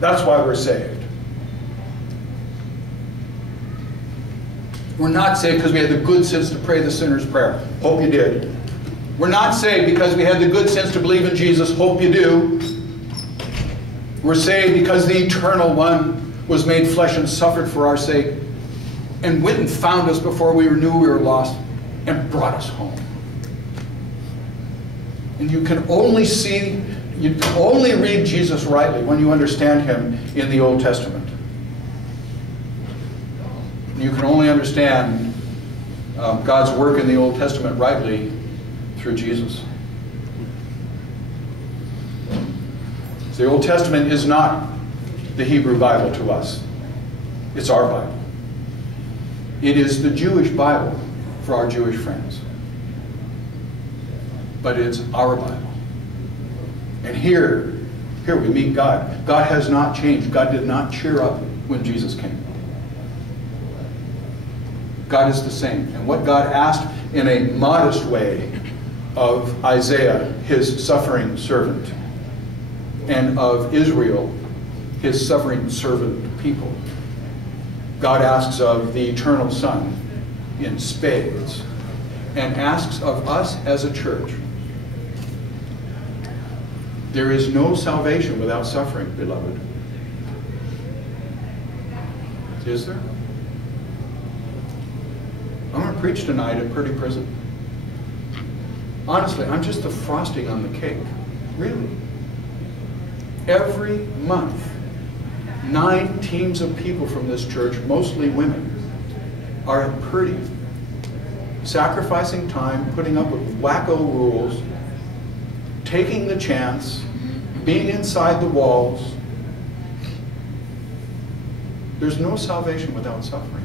That's why we're saved. We're not saved because we had the good sense to pray the sinner's prayer. Hope you did. We're not saved because we had the good sense to believe in Jesus. Hope you do. We're saved because the Eternal One was made flesh and suffered for our sake and went and found us before we knew we were lost and brought us home. And you can only read Jesus rightly when you understand him in the Old Testament. You can only understand God's work in the Old Testament rightly through Jesus. The Old Testament is not the Hebrew Bible to us. It's our Bible. It is the Jewish Bible for our Jewish friends. But it's our Bible. And here we meet God. God has not changed. God did not cheer up when Jesus came. God is the same. And what God asked in a modest way of Isaiah, his suffering servant, and of Israel, his suffering servant people, God asks of the Eternal Son in spades, and asks of us as a church. There is no salvation without suffering, beloved. Is there? I'm going to preach tonight at Purdy Prison. Honestly, I'm just the frosting on the cake. Really. Every month, 9 teams of people from this church, mostly women, are at Purdy, sacrificing time, putting up with wacko rules, taking the chance, being inside the walls. There's no salvation without suffering.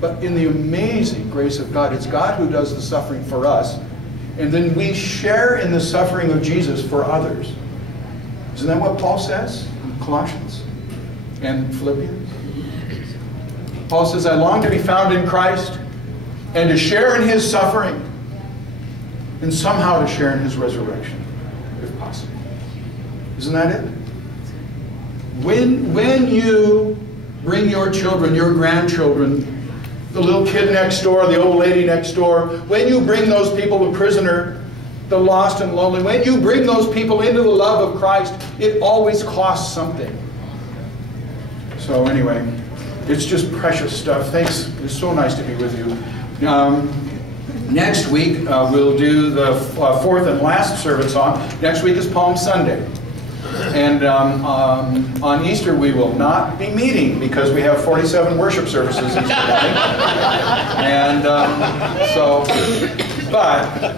But in the amazing grace of God, it's God who does the suffering for us, and then we share in the suffering of Jesus for others. Isn't that what Paul says in Colossians and Philippians? Paul says, I long to be found in Christ and to share in his suffering and somehow to share in his resurrection, if possible. Isn't that it? When you bring your children, your grandchildren, the little kid next door, the old lady next door, when you bring those people, the prisoner, the lost and lonely, when you bring those people into the love of Christ, it always costs something. So anyway, it's just precious stuff. Thanks. It's so nice to be with you. Next week, we'll do the fourth and last service on. Next week is Palm Sunday. And on Easter, we will not be meeting because we have 47 worship services Easter morning. And but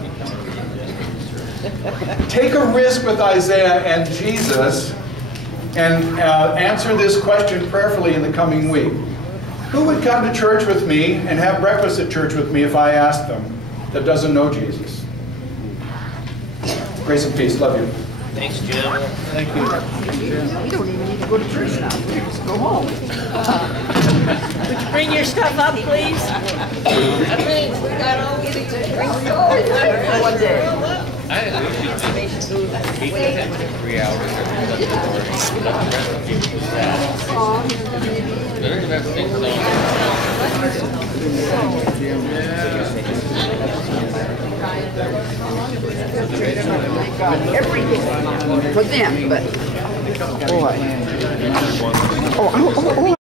take a risk with Isaiah and Jesus and answer this question prayerfully in the coming week. Who would come to church with me and have breakfast at church with me if I asked them that doesn't know Jesus? Grace and peace. Love you. Thanks, Jim. Thank you. We don't even need to go to church now. We just go home. Would you bring your stuff up, please? That means we got all get it to drink one day. I think we should keep it within 3 hours. There's about 6 Everything for them, but boy. Oh,